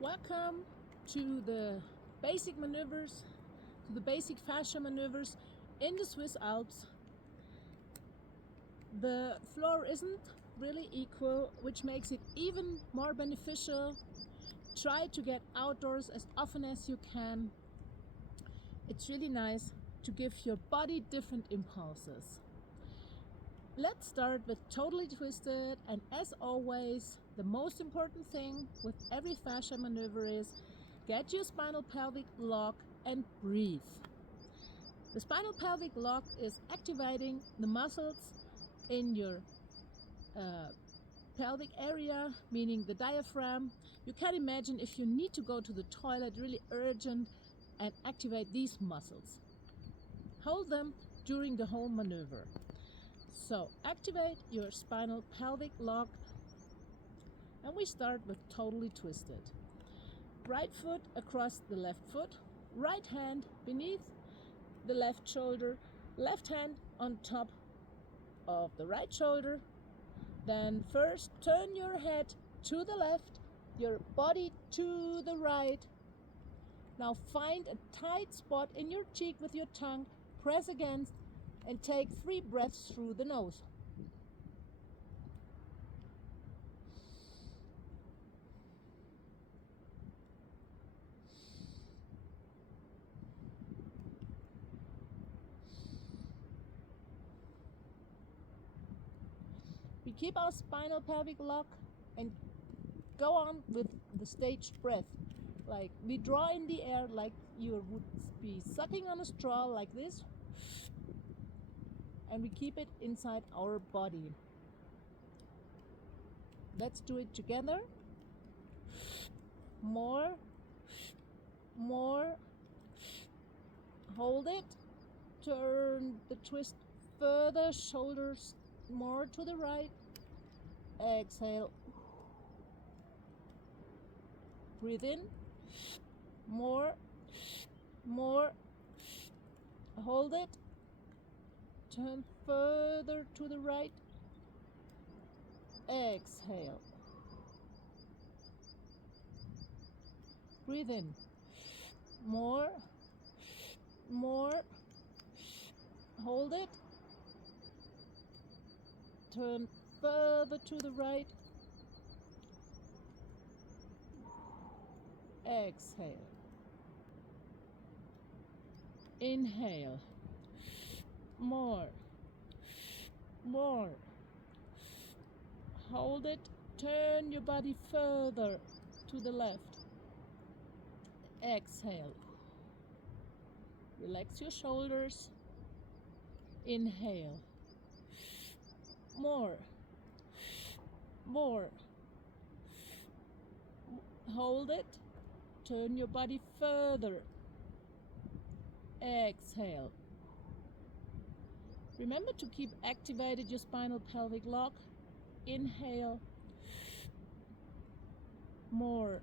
Welcome to the basic maneuvers, to the basic fascia maneuvers in the Swiss Alps. The floor isn't really equal, which makes it even more beneficial. Try to get outdoors as often as you can. It's really nice to give your body different impulses. Let's start with totally twisted, and as always, the most important thing with every fascia maneuver is get your spinal pelvic lock and breathe. The spinal pelvic lock is activating the muscles in your pelvic area, meaning the diaphragm. You can imagine if you need to go to the toilet really urgent and activate these muscles. Hold them during the whole maneuver. So activate your spinal pelvic lock, and we start with totally twisted. Right foot across the left foot, right hand beneath the left shoulder, left hand on top of the right shoulder. Then first turn your head to the left, your body to the right. Now find a tight spot in your cheek with your tongue, press against, and take 3 breaths through the nose. We keep our spinal pelvic lock and go on with the staged breath. Like we draw in the air like you would be sucking on a straw like this. And we keep it inside our body. Let's do it together. More. Hold it. Turn the twist further, shoulders more to the right. Exhale. Breathe in. More. Hold it. Turn further to the right. Exhale. Breathe in. More. Hold it. Turn further to the right. Exhale. Inhale. More. Hold it. Turn your body further to the left. Exhale. Relax your shoulders. Inhale. More. Hold it. Turn your body further. Exhale. Remember to keep activated your spinal pelvic lock. Inhale. More.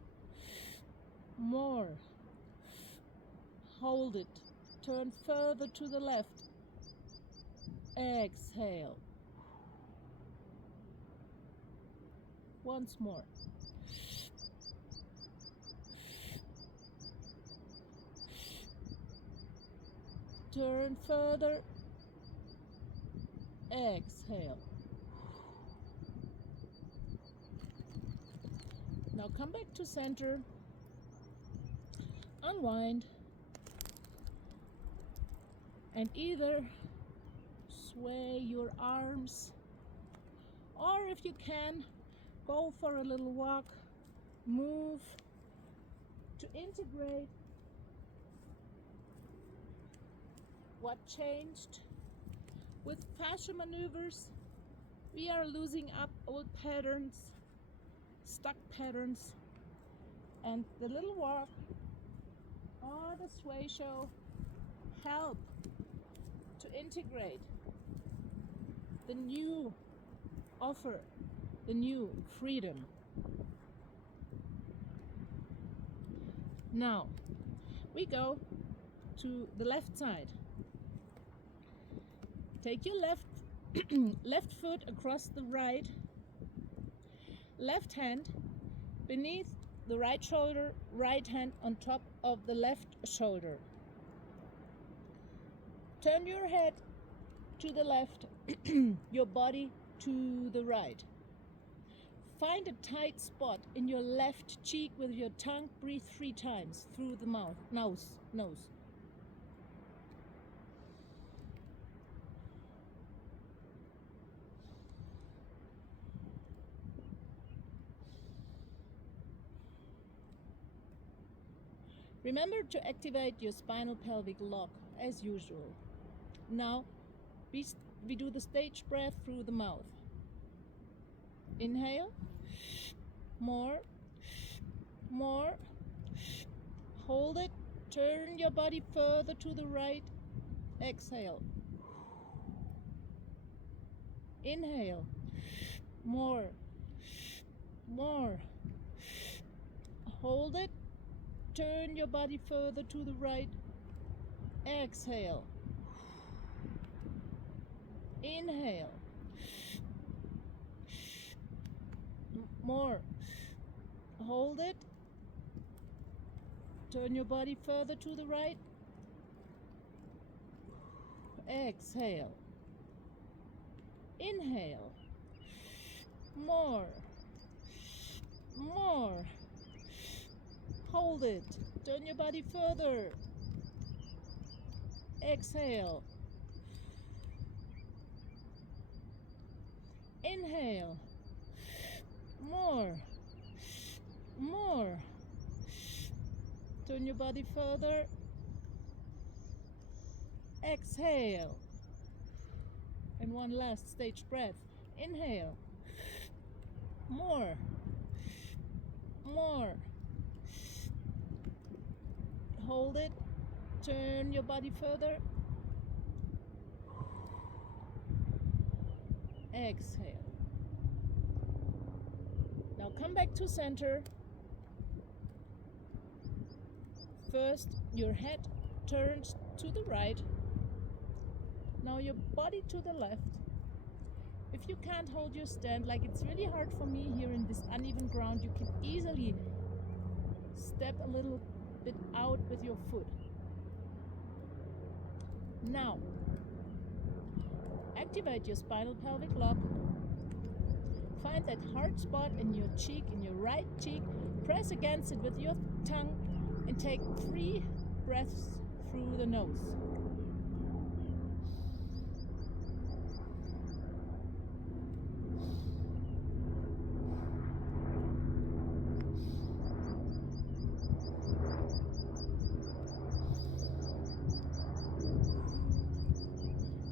Hold it. Turn further to the left. Exhale. Once more. Turn further. Exhale. Now come back to center. Unwind. And either sway your arms, or if you can, go for a little walk, move to integrate what changed. With fascia maneuvers, we are losing up old patterns, stuck patterns, and the little walk or the sway show help to integrate the new offer, the new freedom. Now we go to the left side. Take your left foot across the right, left hand beneath the right shoulder, right hand on top of the left shoulder. Turn your head to the left, your body to the right. Find a tight spot in your left cheek with your tongue. Breathe 3 times through the mouth, nose. Remember to activate your spinal pelvic lock as usual. Now we do the stage breath through the mouth. Inhale, more, hold it, turn your body further to the right, exhale. Inhale, more, hold it, turn your body further to the right, exhale. Inhale, more, hold it, turn your body further to the right, exhale. Inhale, more, hold it, turn your body further, exhale. Inhale, more, turn your body further, exhale. And one last stage breath. Inhale, more, hold it, turn your body further, exhale. Now come back to center. First, your head turns to the right. Now your body to the left. If you can't hold your stand, like it's really hard for me here in this uneven ground, you can easily step a little bit out with your foot. Now, activate your spinal pelvic lock. Find that hard spot in your cheek, in your right cheek. Press against it with your tongue and take 3 breaths through the nose.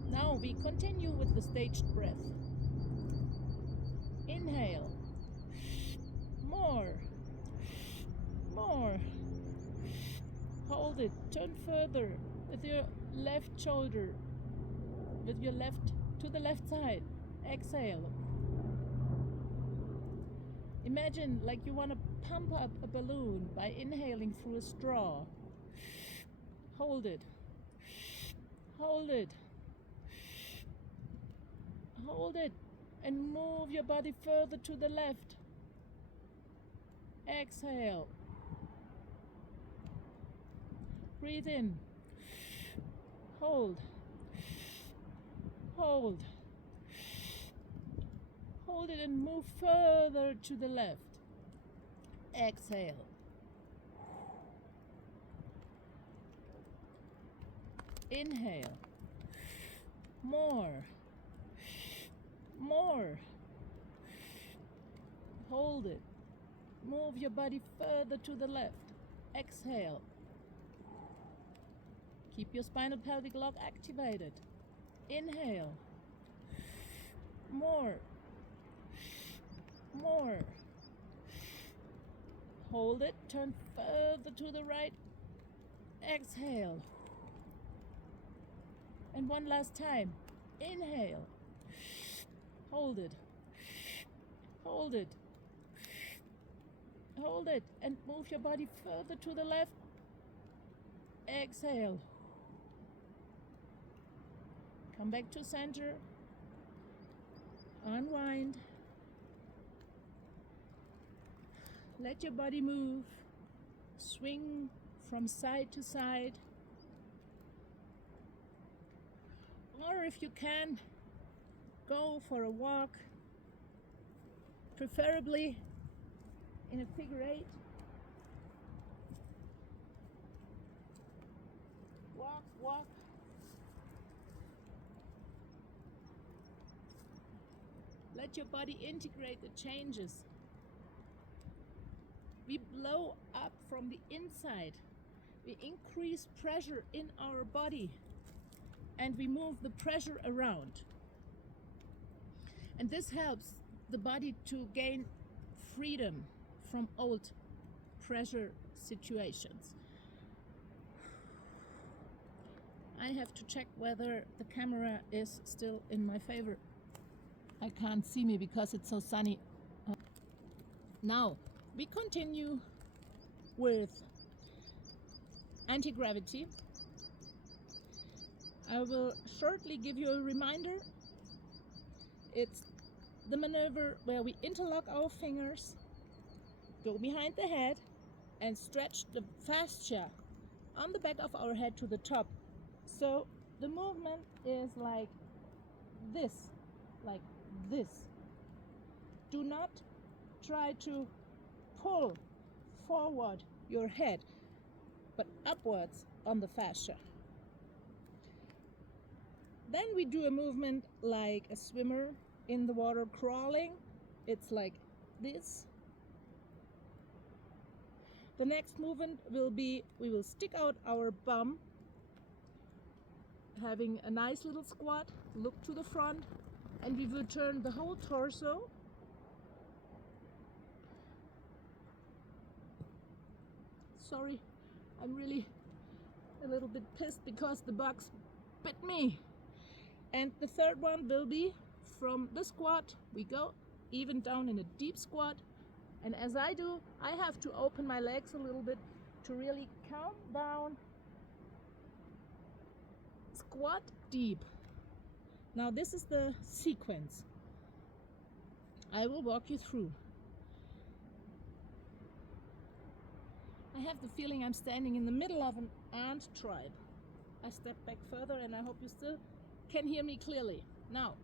Now we continue with the staged breath. Inhale, more, hold it, turn further with your left shoulder, with your left to the left side, exhale. Imagine like you want to pump up a balloon by inhaling through a straw. Hold it, and move your body further to the left. Exhale. Breathe in. Hold it and move further to the left. Exhale. Inhale. More. Hold it. Move your body further to the left. Exhale. Keep your spinal pelvic lock activated. Inhale. More. Hold it. Turn further to the right. Exhale. And one last time. Inhale. Hold it. And move your body further to the left. Exhale. Come back to center. Unwind. Let your body move. Swing from side to side. Or if you can, go for a walk, preferably in a figure 8. Walk, walk. Let your body integrate the changes. We blow up from the inside. We increase pressure in our body and we move the pressure around. And this helps the body to gain freedom from old pressure situations. I have to check whether the camera is still in my favor. I can't see me because it's so sunny. Now we continue with anti-gravity. I will shortly give you a reminder. It's the maneuver where we interlock our fingers, go behind the head and stretch the fascia on the back of our head to the top. So the movement is like this, like this. Do not try to pull forward your head, but upwards on the fascia. Then we do a movement like a swimmer in the water crawling. It's like this. The next movement will be, we will stick out our bum, having a nice little squat, look to the front, and we will turn the whole torso. Sorry, I'm really a little bit pissed because the bugs bit me. And the third one will be from the squat, we go even down in a deep squat. And as I do, I have to open my legs a little bit to really count down. Squat deep. Now this is the sequence. I will walk you through. I have the feeling I'm standing in the middle of an ant tribe. I step back further and I hope you still can hear me clearly. Now,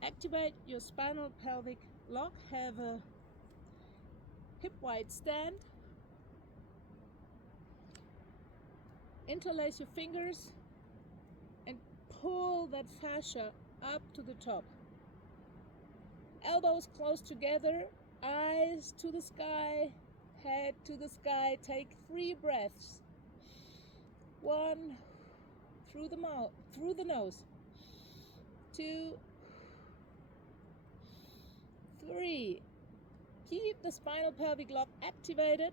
activate your spinal pelvic lock. Have a hip wide stand. Interlace your fingers and pull that fascia up to the top. Elbows close together, eyes to the sky, head to the sky. Take 3 breaths. 1 through the mouth, through the nose. 2, 3. Keep the spinal pelvic lock activated.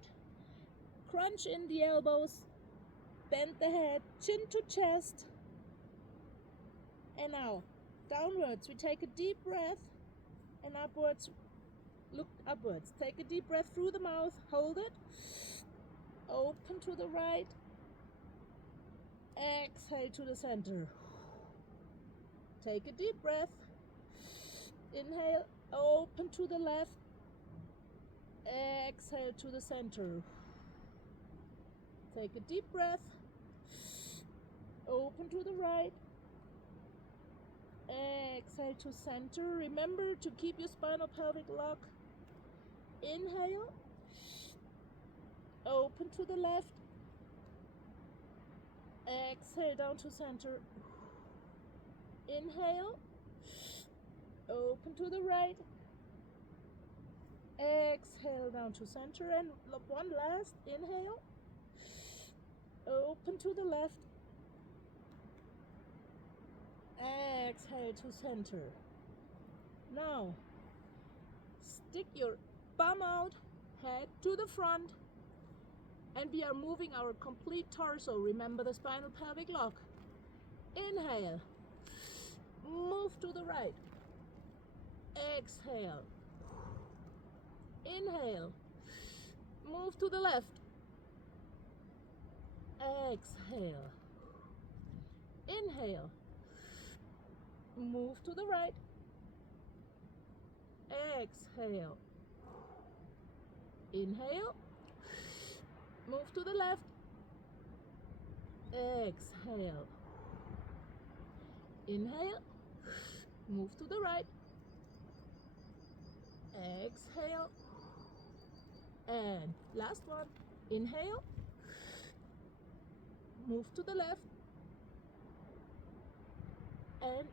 Crunch in the elbows. Bend the head, chin to chest. And now, downwards, we take a deep breath. And upwards, look upwards. Take a deep breath through the mouth. Hold it. Open to the right. Exhale to the center. Take a deep breath. Inhale. Open to the left. Exhale to the center. Take a deep breath. Open to the right. Exhale to center. Remember to keep your spinal pelvic lock. Inhale. Open to the left. Exhale down to center. Inhale. Open to the right. Exhale down to center. And one last. Inhale. Open to the left. Exhale to center. Now, stick your bum out, head to the front, and we are moving our complete torso. Remember the spinal pelvic lock. Inhale. Move to the right. Exhale. Inhale. Move to the left. Exhale. Inhale. Move to the right. Exhale. Inhale, move to the left, exhale, inhale, move to the right, exhale, and last one, inhale, move to the left, and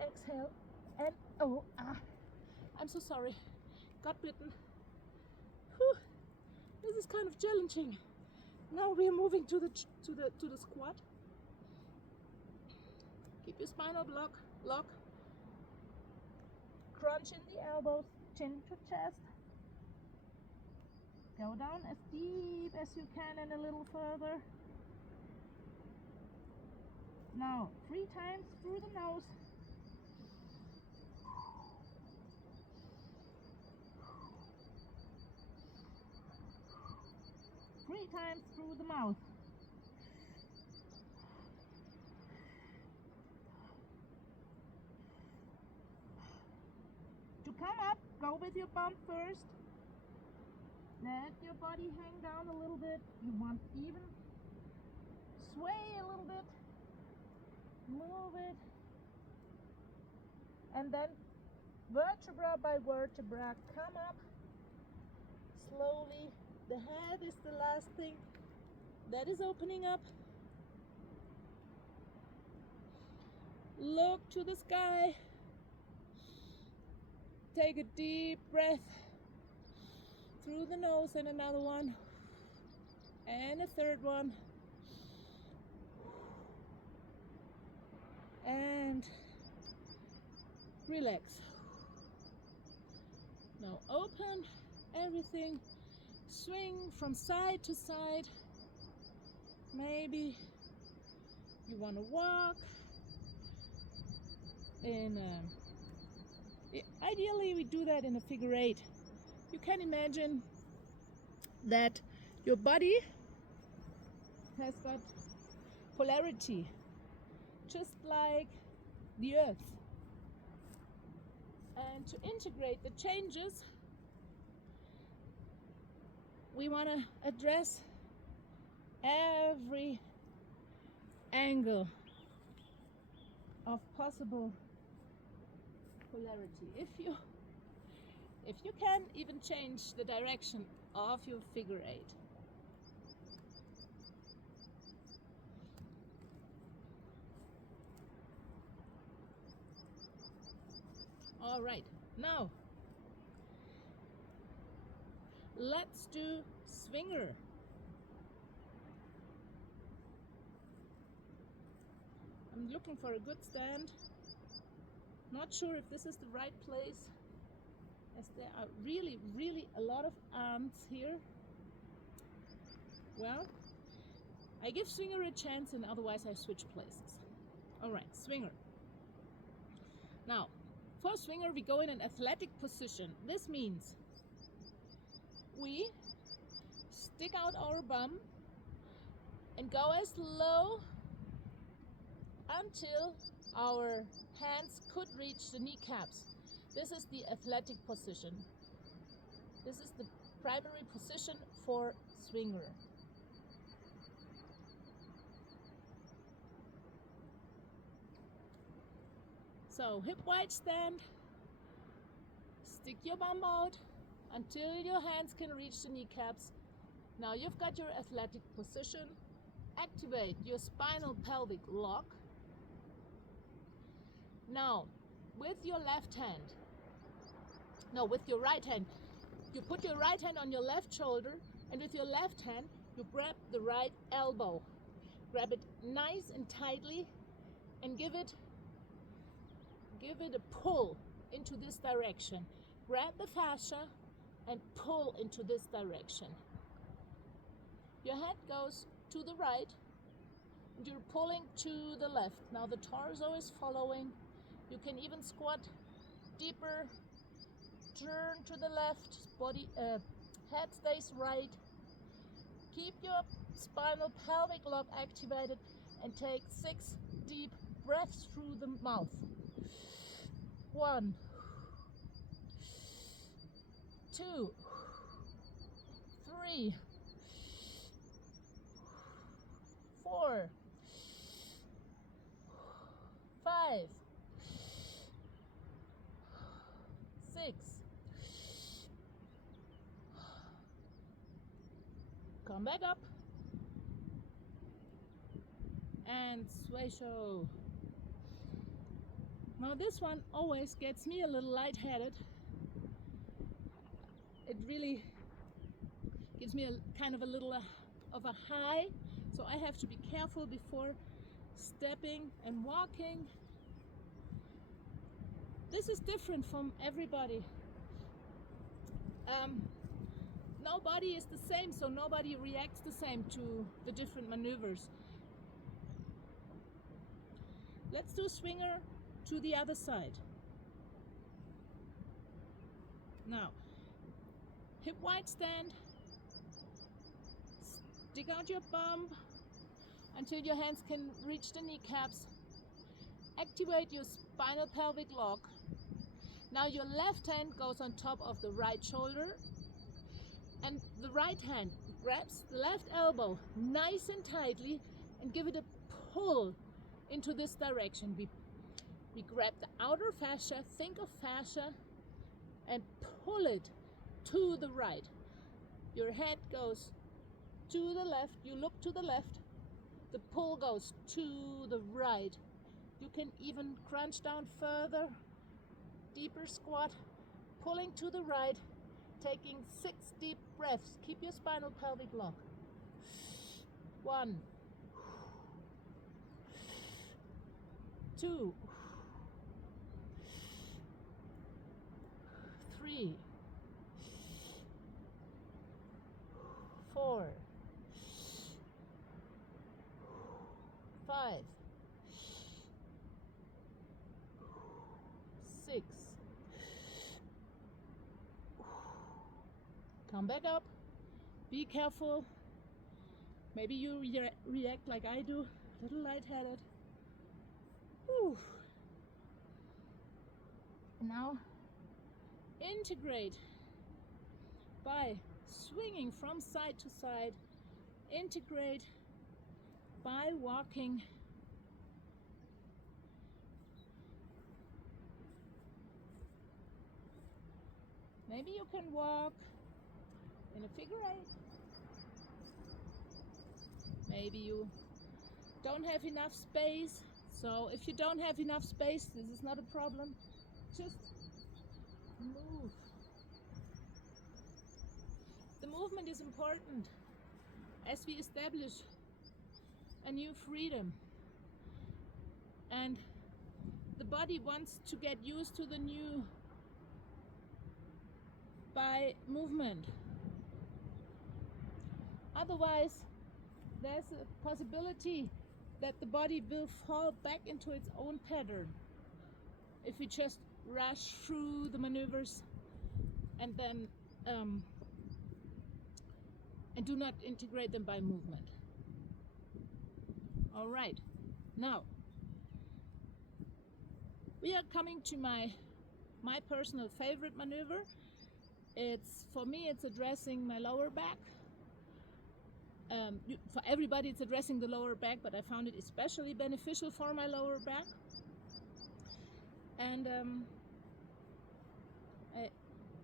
exhale, and I'm so sorry, got bitten. Whew. This is kind of challenging. Now we are moving to the squat. Keep your spinal lock. Crunch in the elbows, chin to chest. Go down as deep as you can and a little further. Now 3 times through the nose. 3 times through the mouth. To come up, go with your bump first. Let your body hang down a little bit. You want even. Sway a little bit. Move it. And then vertebra by vertebra, come up slowly. The head is the last thing that is opening up. Look to the sky. Take a deep breath through the nose and another one. And a third one. And relax. Now open everything. Swing from side to side. Maybe you want to walk in ideally we do that in a figure 8. You can imagine that your body has got polarity, just like the earth. And to integrate the changes, we want to address every angle of possible polarity. If you can even change the direction of your figure 8. All right, now let's do swinger. I'm looking for a good stand. Not sure if this is the right place, as there are really a lot of ants here. Well, I give swinger a chance and otherwise I switch places. All right, swinger. Now, for swinger we go in an athletic position. This means we stick out our bum and go as low until our hands could reach the kneecaps. This is the athletic position. This is the primary position for swinger. So hip wide stand, stick your bum out until your hands can reach the kneecaps. Now you've got your athletic position. Activate your spinal pelvic lock. Now with your left hand, no, with your right hand, you put your right hand on your left shoulder, and with your left hand you grab the right elbow. Grab it nice and tightly and give it a pull into this direction. Grab the fascia and pull into this direction. Your head goes to the right and you're pulling to the left. Now the torso is following. You can even squat deeper, turn to the left, head stays right. Keep your spinal pelvic lock activated and take 6 deep breaths through the mouth. 1, 2, 3, 4, 5, 6. Come back up. And sway show. Now this one always gets me a little lightheaded. It really gives me a kind of a little of a high, so I have to be careful before stepping and walking. This is different from everybody. Nobody is the same, so nobody reacts the same to the different maneuvers. Let's do swinger to the other side. Now, hip wide stand, stick out your bum until your hands can reach the kneecaps. Activate your spinal pelvic lock. Now your left hand goes on top of the right shoulder and the right hand grabs the left elbow nice and tightly and give it a pull into this direction. We grab the outer fascia, think of fascia, and pull it to the right. Your head goes to the left, you look to the left, the pull goes to the right. You can even crunch down further, deeper squat, pulling to the right, taking 6 deep breaths. Keep your spinal pelvic lock. 1, 2, 3, 4, 5, 6. Come back up. Be careful. Maybe you react like I do, a little lightheaded. Whew. Now integrate by swinging from side to side. Integrate by walking. Maybe you can walk in a figure 8. Maybe you don't have enough space. So if you don't have enough space, this is not a problem. Just move. The movement is important as we establish a new freedom. And the body wants to get used to the new by movement. Otherwise, there's a possibility that the body will fall back into its own pattern if we just rush through the maneuvers and then and do not integrate them by movement. All right, now we are coming to my personal favorite maneuver. For me it's addressing my lower back. For everybody it's addressing the lower back, but I found it especially beneficial for my lower back. And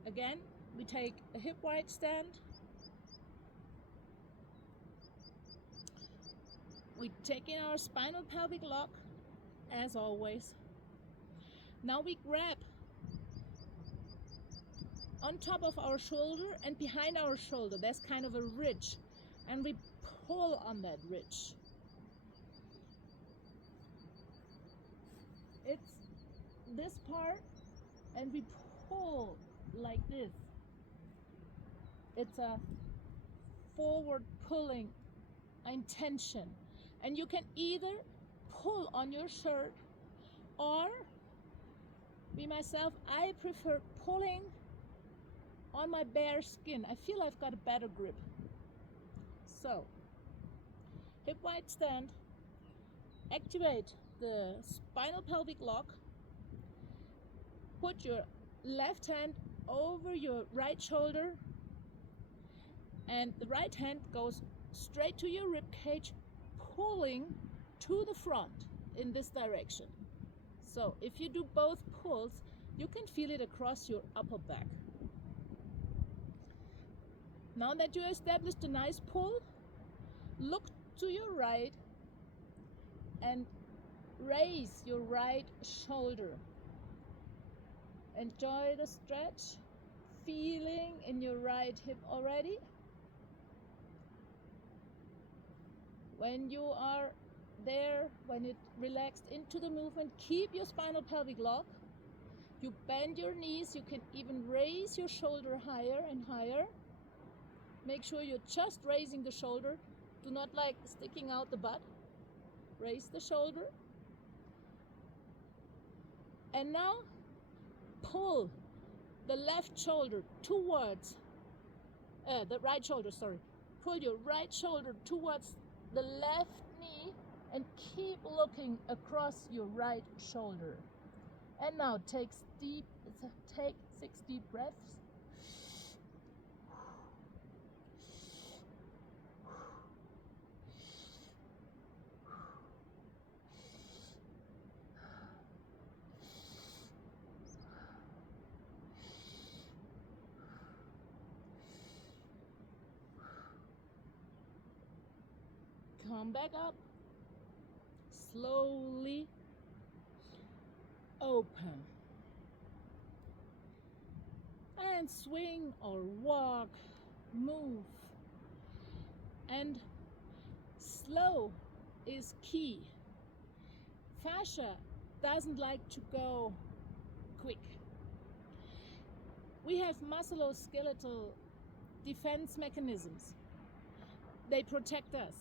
again, we take a hip wide stand. We take in our spinal pelvic lock, as always. Now we grab on top of our shoulder and behind our shoulder. There's kind of a ridge, and we pull on that ridge. It's this part, and we pull like this. It's a forward pulling intention, and you can either pull on your shirt, or myself, I prefer pulling on my bare skin. I feel I've got a better grip. So, hip wide stand, activate the spinal pelvic lock, put your left hand over your right shoulder And the right hand goes straight to your rib cage, pulling to the front in this direction. So if you do both pulls, you can feel it across your upper back. Now that you established a nice pull, look to your right and raise your right shoulder. Enjoy the stretch, feeling in your right hip already. When you are there, when it relaxed into the movement, keep your spinal pelvic lock. You bend your knees, you can even raise your shoulder higher and higher. Make sure you're just raising the shoulder. Do not like sticking out the butt. Raise the shoulder. And now pull the left shoulder towards, the right shoulder, sorry. Pull your right shoulder towards the left knee and keep looking across your right shoulder. And now take 6 deep breaths. Come back up. Slowly open. And swing or walk, move. And slow is key. Fascia doesn't like to go quick. We have musculoskeletal defense mechanisms. They protect us.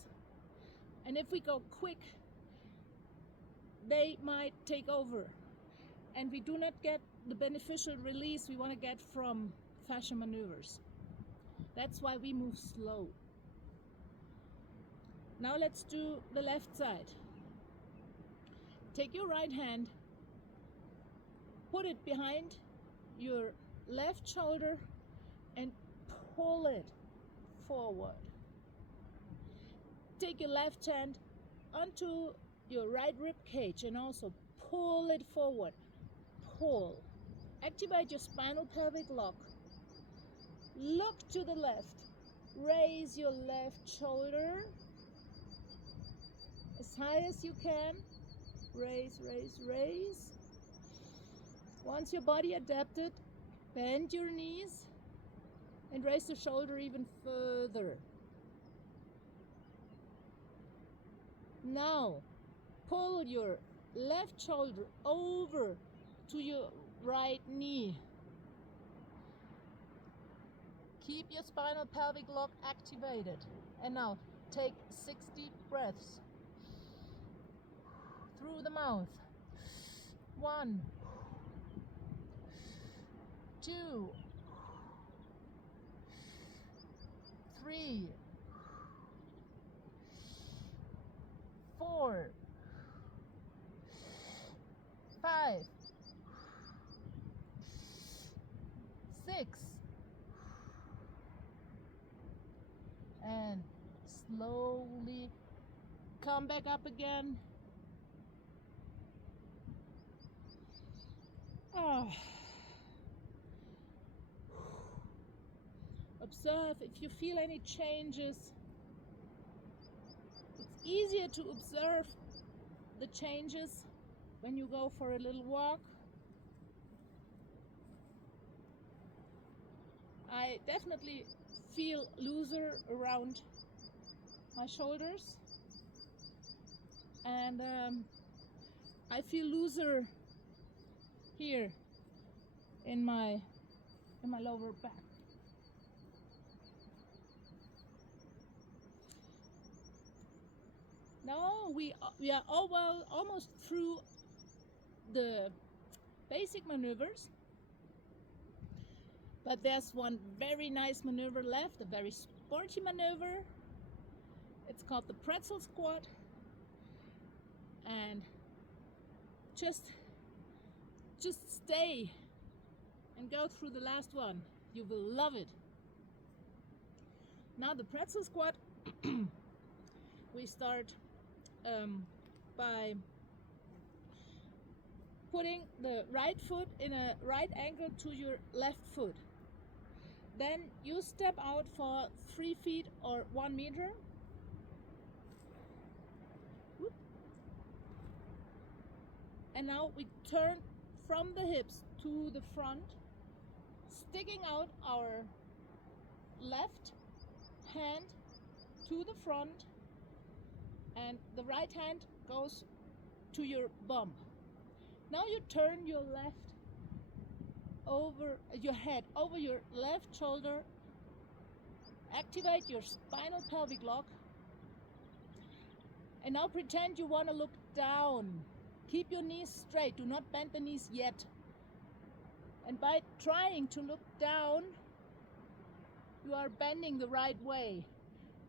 And if we go quick, they might take over. And we do not get the beneficial release we want to get from fascia maneuvers. That's why we move slow. Now let's do the left side. Take your right hand, put it behind your left shoulder and pull it forward. Take your left hand onto your right rib cage and also pull it forward. Pull. Activate your spinal pelvic lock. Look to the left. Raise your left shoulder as high as you can. Raise, raise, raise. Once your body adapted, bend your knees and raise the shoulder even further. Now, pull your left shoulder over to your right knee. Keep your spinal pelvic lock activated. And now, take 6 deep breaths through the mouth. 1, 2, 3, 4, 5, 6, and slowly come back up again. Observe if you feel any changes. It's easier to observe the changes when you go for a little walk. I definitely feel looser around my shoulders, and I feel looser here in my lower back. Now we are almost through the basic maneuvers, but there's one very nice maneuver left, a very sporty maneuver. It's called the Pretzel Squat, and just stay and go through the last one. You will love it. Now the pretzel squat, we start by putting the right foot in a right angle to your left foot. Then you step out for 3 feet or 1 meter. Whoop. And now we turn from the hips to the front, sticking out our left hand to the front, and the right hand goes to your bum. Now you turn your left over your head over your left shoulder, activate your spinal pelvic lock, and now pretend you want to look down. Keep your knees straight, do not bend the knees yet. And by trying to look down, you are bending the right way.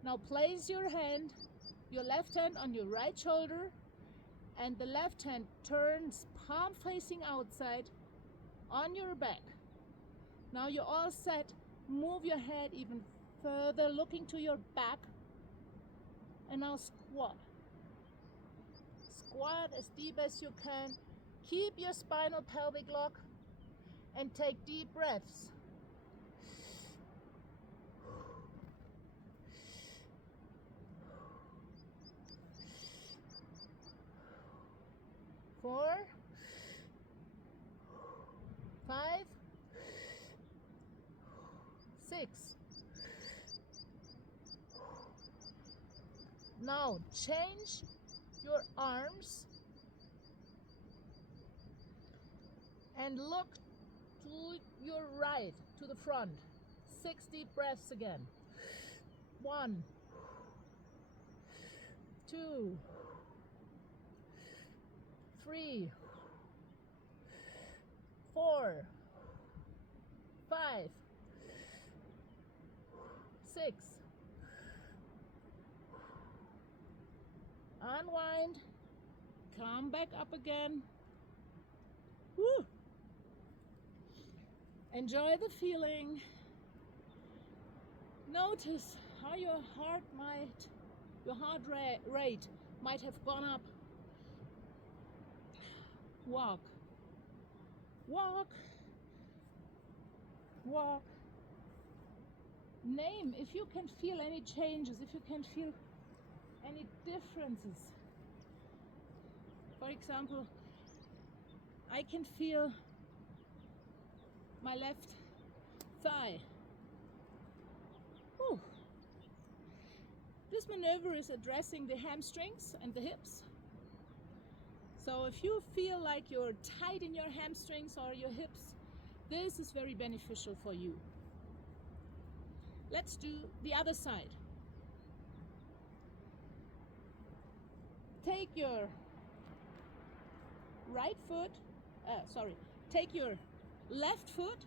Now place your left hand on your right shoulder, and the left hand turns palm facing outside on your back. Now you're all set. Move your head even further, looking to your back, and now squat. Squat as deep as you can. Keep your spinal pelvic lock and take deep breaths. 4, 5, 6. Now change your arms and look to your right, to the front. 6 deep breaths again. 1, 2, 3, 4, 5, 6. Unwind, come back up again. Woo. Enjoy the feeling. Notice how your heart rate might have gone up. Walk, walk, walk. Name if you can feel any changes, if you can feel any differences. For example, I can feel my left thigh. Whew. This maneuver is addressing the hamstrings and the hips. So if you feel like you're tight in your hamstrings or your hips, this is very beneficial for you. Let's do the other side. Take your take your left foot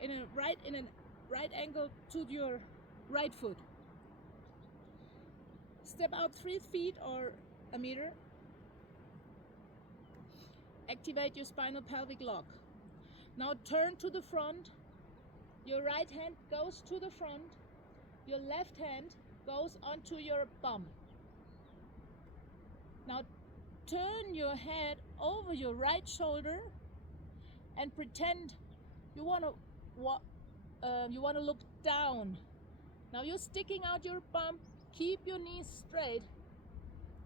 in a right angle to your right foot. Step out 3 feet or a meter. Activate your spinal pelvic lock. Now turn to the front. Your right hand goes to the front. Your left hand goes onto your bum. Now turn your head over your right shoulder and pretend you want to look down. Now you're sticking out your bum. Keep your knees straight.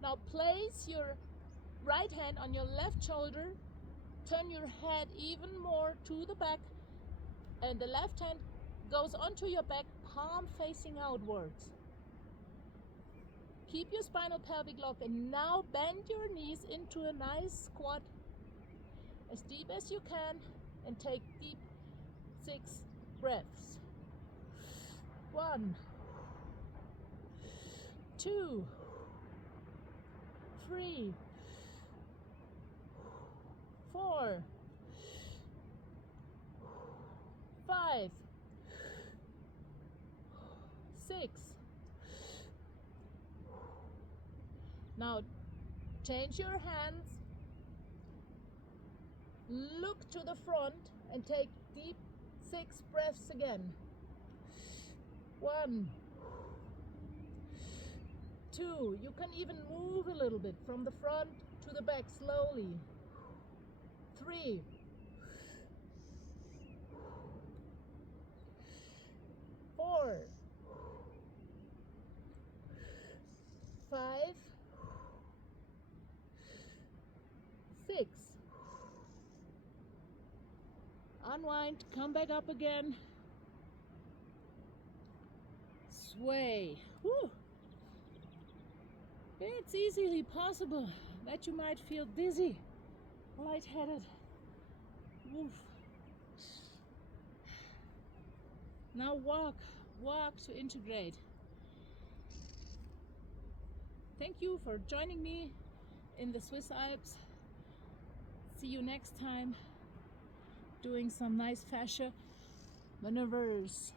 Now place your right hand on your left shoulder. Turn your head even more to the back, and the left hand goes onto your back, palm facing outwards. Keep your spinal pelvic lock, and now bend your knees into a nice squat as deep as you can, and take deep 6 breaths. 1, 2, 3, 4, 5, 6. Now change your hands, look to the front, and take deep 6 breaths again. 1, 2. You can even move a little bit from the front to the back slowly. 3, 4, 5, 6. Unwind, come back up again. Sway. Whew. It's easily possible that you might feel dizzy, lightheaded. Woof. Now walk to integrate. Thank you for joining me in the Swiss Alps. See you next time doing some nice fascia maneuvers.